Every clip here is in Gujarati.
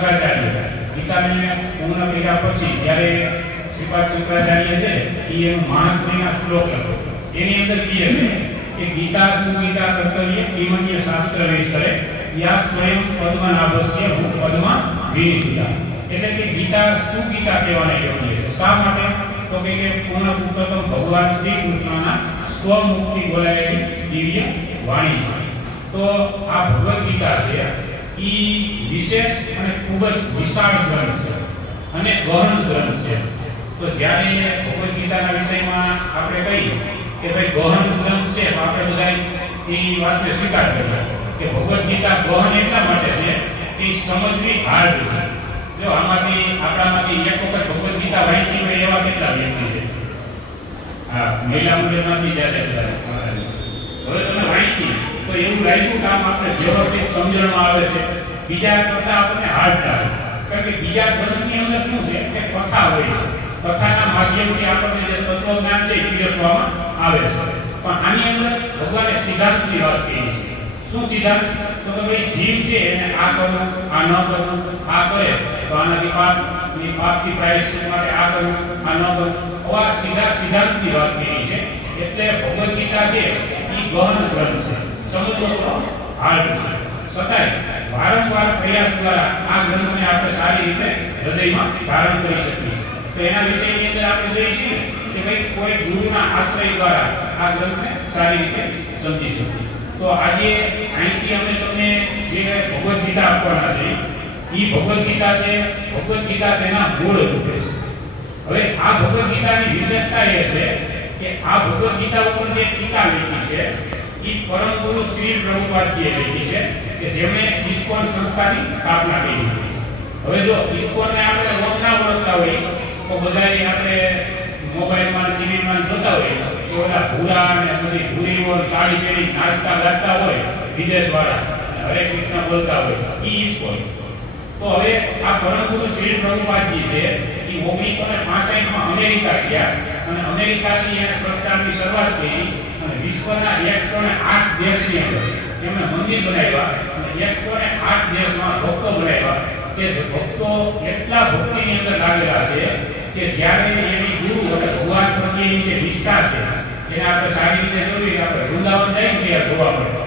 શુક્રાચાર્ય ગીતાને પૂર્ણ કર્યા પછી જ્યારે શ્રીપાદ શુક્રાચાર્ય છે એ એનું મહાત્મ્યના શ્લોક લખો. એની અંદર કહે છે કે ગીતા સુગીતા કર્તવ્ય કિમન્ય શાસ્ત્ર વિસ્તરે યા સ્વયં પદ્મનાભસ્ય હું પદ્મા વિનિસુતા. એટલે કે ગીતા સુગીતા કહેવાને યોગ્ય છે. શા માટે? તો કે પૂર્ણ પુરુષોત્તમ ભગવાન શ્રી કૃષ્ણના સ્વમુક્તિ બોલાયેલી દિવ્ય વાણી છે. તો આ ભગવદ ગીતા છે એ વિશેષ અને ખૂબ જ વિશાળ ગ્રંથ છે અને ગહન ગ્રંથ છે. તો જ્યારે ભગવદ ગીતાના વિષયમાં આપણે કહીએ કે ભાઈ ગહન ગ્રંથ છે તો આપણે બધા એ વાતને સ્વીકાર કરીએ કે ભગવદ ગીતા ગહન એટલા માટે છે કે સમજવી હાર્ડ છે. જો આમાંથી આપણામાંથી એક વખત ભગવદ ગીતા વાંચી હોય એવા કેટલા વ્યક્તિ છે? હા, મહિલા મંડળમાંથી જ્યારે હવે તમે વાંચી તો એવું લાગ્યું કે આમ આપણે વ્યવસ્થિત સમજણમાં આવે છે, બીજા કરતા આપણને હાર્ડ લાગે. કારણ કે બીજા ગ્રંથની અંદર શું છે કે કથા હોય છે, કથાના માધ્યમથી આપણને જે તત્વજ્ઞાન છે એ પીરસવામાં આવે છે. પણ આની અંદર ભગવાને સિદ્ધાંતની વાત કરી છે. શું સિદ્ધાંત? તો કે ભાઈ જીવ છે એને આ કરવું, આ ન કરવું, આ કરે તો આનાથી પાપથી પ્રાયશ્ચિત માટે આ કરવું, આ ન કરવું, આવા સીધા સિદ્ધાંતની વાત કરી છે. એટલે ભગવદ ગીતા છે એ ગહન ગ્રંથ છે, સમજવો હાર્ડ છે. છતાંય વારંવાર પ્રયાસ દ્વારા આ ગ્રંથને આપણે સારી રીતે હૃદયમાં ધારણ કરી શકીએ. તો એના વિષયની અંદર આપણે જોઈએ છીએ કે ભાઈ કોઈ ગુરુના આશ્રય દ્વારા આ ગ્રંથને સારી રીતે સમજી શકીએ. તો આજે અહીંથી અમે તમને જે ભગવદ ગીતા આપવાના છે એ ભગવદ ગીતા છે. ભગવદ ગીતા તેના મૂળ રૂપે છે. હવે આ ભગવદ ગીતાની વિશેષતા એ છે કે આ ભગવદ ગીતા ઉપર જે ટીકા લખી છે એ પરમ ગુરુ શ્રી પ્રભુપાદજીએ લખી છે કે જેમણે ઇસ્કોન સંસ્થાની સ્થાપના કરી હતી. હવે જો ઇસ્કોનને આપણે ઓળખતા હોય તો બધાય આપણે મોબાઈલમાં ટીવીમાં જોતા હોય તો ઓલા ભૂરા અને બધી ભૂરીઓ સાડી પહેરી નાચતા ગાતા હોય વિદેશવાળા, હરે કૃષ્ણ બોલતા હોય, એ ઇસ્કોન. તો હવે આ પરમ ગુરુ શ્રી પ્રભુપાદજી છે એ 1965માં અમેરિકા ગયા અને અમેરિકાથી એને પ્રસ્થાનની શરૂઆત કરી અને વિશ્વના 108 દેશની અંદર એમણે મંદિર બનાવ્યા અને 108 દેશમાં ભક્તો બનાવ્યા. કે ભક્તો એટલા ભક્તિની અંદર લાગેલા છે કે જ્યારે એની ગુરુ અને ભગવાન પ્રત્યેની જે નિષ્ઠા છે એને આપણે સારી રીતે જોઈ આપણે વૃંદાવન જઈને ત્યાં જોવા મળે.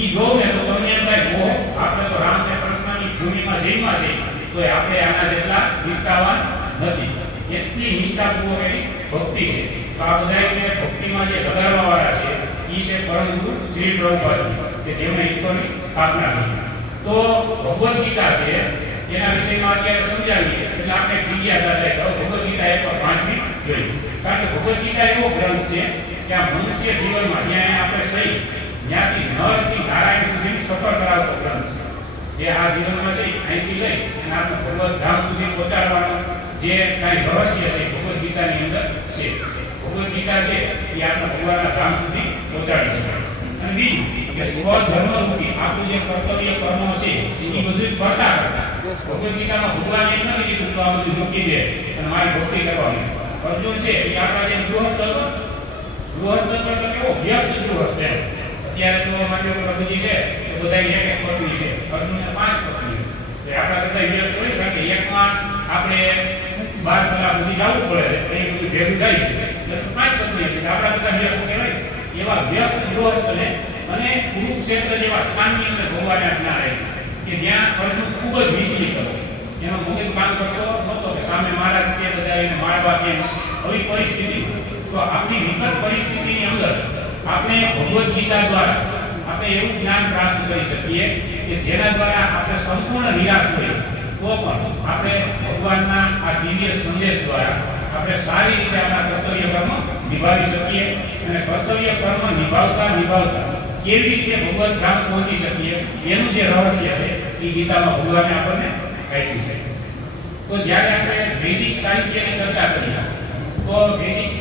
એ જોવ ને તો તમને એમ થાય ઓહો, આપણે તો રામ અને કૃષ્ણની ભૂમિમાં જઈમાં છે તો આપણે આના જેટલા નિષ્ઠાવાન નથી. એટલી નિષ્ઠાપૂર્વક એની ભક્તિ છે. તો આ બધા ભક્તિમાં જે વધારવા વાળા છે એ છે પરમ ગુરુ શ્રી પ્રભુપાદ કે જેમણે ઈશ્વરની સ્થાપના કરી. તો ભગવદ ગીતા છે એના વિષયમાં અત્યારે સમજાવીએ એટલે આપણે જિજ્ઞાસા થાય કે ભગવદ ગીતા એક વાર વાંચવી જોઈએ. કારણ કે ભગવદ ગીતા એવો ગ્રંથ છે કે આ મનુષ્ય જીવનમાં જ્યાં આપણે સહી ત્યાંથી નરથી નારાયણ સુધીની સફર કરાવતો ગ્રંથ છે. જે આ જીવનમાં છે અહીંથી લઈ અને આપણે ભગવદ ધામ સુધી પહોંચાડવાનો જે કાંઈ રહસ્ય છે ભગવદ ગીતાની અંદર છે. ભગવદ ગીતા છે એ આપણે ભગવાનના ધામ સુધી પહોંચાડી શકાય. અને બીજું કે સ્વધર્મરૂપી આપણું જે કર્તવ્ય કર્મ છે એ બધું જ કરતા કરતા ભગવદ ગીતામાં ભગવાન એમ નથી કીધું તો આ બધું મૂકી દે અને મારી ભક્તિ કરવાની. અર્જુન છે એ આપણા જે ગૃહસ્થ હતો, ગૃહસ્થ હતો એટલે કેવો વ્યસ્ત ગૃહસ્થ એમ. અત્યારે તો માટે પ્રભુજી છે તો બધા એક એક પત્ની છે, અર્જુનને 5 પત્ની છે. આપણા બધા વ્યસ્ત હોય કારણ કે એકમાં આપણે 12 કલાક સુધી જવું પડે એ બધું ભેગું થાય છે એટલે 5 પત્ની છે. આપણા બધા વ્યસ્ત કહેવાય એવા વ્યસ્ત ગૃહસ્થને અને કુરુક્ષેત્ર જેવા સ્થાનની અંદર ભગવાને આજ્ઞા આપી કે જ્યાં અર્જુન ખૂબ જ વિચલિત હતો. એનો મગજ કામ કરતો નહોતો કે સામે મહારાજ છે બધા એને મારવા કેમ આવી પરિસ્થિતિ. તો આપણી વિકટ પરિસ્થિતિની અંદર આપણે ભગવદ ગીતા દ્વારા આપણે એવું જ્ઞાન પ્રાપ્ત કરી શકીએ કે જેના દ્વારા આપણે સંપૂર્ણ નિરાશ હોઈએ તો પણ આપણે ભગવાનના આ દિવ્ય સંદેશ દ્વારા આપણે સારી રીતે આપણા કર્તવ્ય કર્મ નિભાવી શકીએ. અને કર્તવ્ય કર્મ નિભાવતા કેવી રીતે ભગવદ ધામ પહોંચી શકીએ એનું જે રહસ્ય છે એ ગીતામાં ભગવાને આપણને આપ્યું છે. તો જ્યારે આપણે વૈદિક સાહિત્યની ચર્ચા કરીએ તો વૈદિક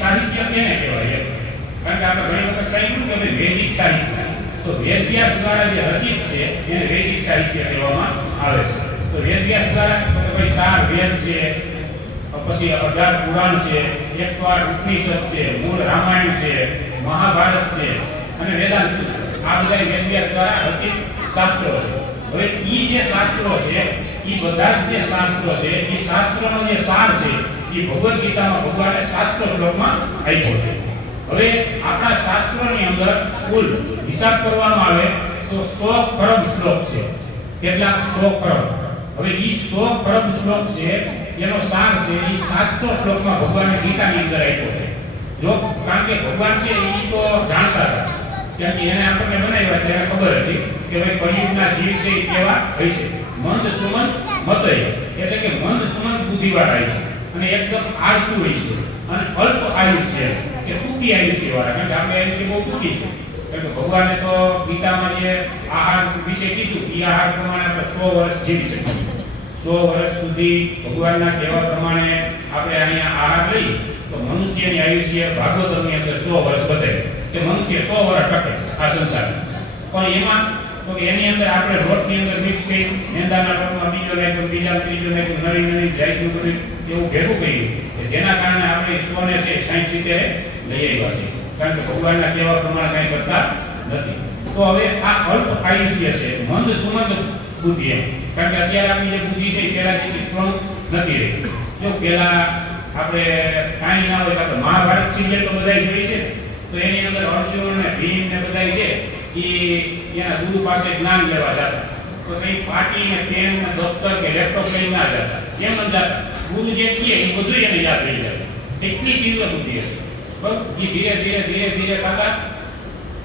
સાહિત્ય કેને કહેવાય? કારણ કે આપણે ઘણી વખત સાંભળ્યું કે વૈદિક સાહિત્ય તો વેદવ્યાસ દ્વારા જે રચિત છે એને વૈદિક સાહિત્ય કહેવામાં આવે છે. તો વેદવ્યાસ દ્વારા ભાઈ 4 વેદ છે, પછી 18 પુરાણ છે, 108 ઉપનિષદ છે, મૂળ રામાયણ છે, મહાભારત છે અને વેદાંત છે. આ બધા વેદવ્યાસ દ્વારા રચિત શાસ્ત્રો છે. હવે ઈ જે શાસ્ત્રો છે ઈ બધા જ જે શાસ્ત્રો છે ઈ શાસ્ત્રનો જે સાર છે ઈ ભગવદ ગીતામાં ભગવાને 700 શ્લોકમાં આપ્યો છે. હવે આપણા શાસ્ત્રોની અંદર કુલ હિસાબ કરવામાં આવે તો 100 ખરબ શ્લોક છે. કેટલા? 100 ખરબ. હવે ઈ 100 ખરબ શ્લોક છે એનો સાર છે ઈ 700 શ્લોકમાં ભગવાને ગીતાની અંદર આપ્યો છે. જો કારણ કે ભગવાન છે ઈ તો જાણતા હતા કે એને આપણને બનાવ્યા ત્યારે ખબર હતી કે ભાઈ કળિયુગના જીવ છે એ કેવા હોય છે. મંદ સુમંત મતય એટલે કે મંદ સુમંત બુદ્ધિવાળા છે અને એકદમ આળસુ હોય છે અને અલ્પ આયુષ્ય કે ટૂંકી આયુષ્ય વાળા. કારણ કે આપણે આયુષ્ય બહુ ટૂંકી છે. કારણ કે ભગવાને તો ગીતામાં જે આહાર વિશે કીધું એ આહાર પ્રમાણે આપણે 100 વર્ષ જીવી શકીએ. 100 વર્ષ સુધી ભગવાનના કહેવા પ્રમાણે આપણે અહીંયા આહાર લઈ તો મનુષ્યની આયુષ્ય ભાગવતની અંદર 100 વર્ષ વધે કે મનુષ્ય 100 વર્ષ ટકે આ સંસારમાં. પણ એમાં તો કે એની અંદર આપણે રોટની અંદર મિક્સ કરી મેંદાના લોટમાં બીજો નાખ્યો, બીજા ત્રીજો નાખ્યો, નવી નવી જાતનું બધું એવું ભેગું કર્યું કે જેના કારણે આપણે 100 ને છે 60 લઈ આવ્યા છે. કારણ કે ભગવાનના કહેવા પ્રમાણે કંઈ કરતા નથી. તો હવે આ અલ્પ આયુષ્ય છે મંદ સુમંદ બુદ્ધિ એમ. કારણ કે અત્યારે આપણી જે બુદ્ધિ છે એ પહેલા જેટલી સ્ટ્રોંગ નથી રહી. જો પહેલા આપણે કાંઈ ના હોય તો આપણે મહાભારત સિરિયલ તો બધાય જોઈ છે તો એની અંદર અર્જુન ને ભીમ ને બધાય છે એ એના ગુરુ પાસે જ્ઞાન લેવા જતા. તો કંઈ પાટી ને પેન ને દફતર કે લેપટોપ લઈને ના જતા, એમ જ જતા. ગુરુ જે કહે એ બધું એને યાદ રહી જાય. એટલી તીવ્ર બુદ્ધિ હશે. બરાબર? એ ધીરે ધીરે ધીરે ધીરે થતા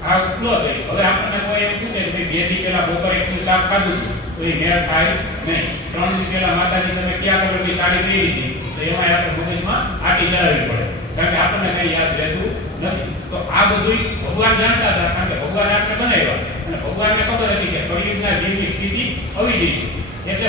આ ફ્લો થઈ. હવે આપણને કોઈ એમ પૂછે કે ભાઈ 2 દી પહેલા બપોરે એકલું શાક ખાધું તો એ મેળ થાય નહીં. 3 દી પહેલા માતાજી તમે કયા કલરની સાડી પહેરી હતી તો એમાં આપણે મગજમાં આટી જણાવવી પડે. કારણ કે આપણને કંઈ યાદ રહેતું નથી. તો આ બધું ભગવાન જાણતા હતા. કારણ કે ભગવાને આપણે બનાવ્યા અને ભગવાનને ખબર હતી કે કળિયુગના જીવની સ્થિતિ આવી ગઈ છે એટલે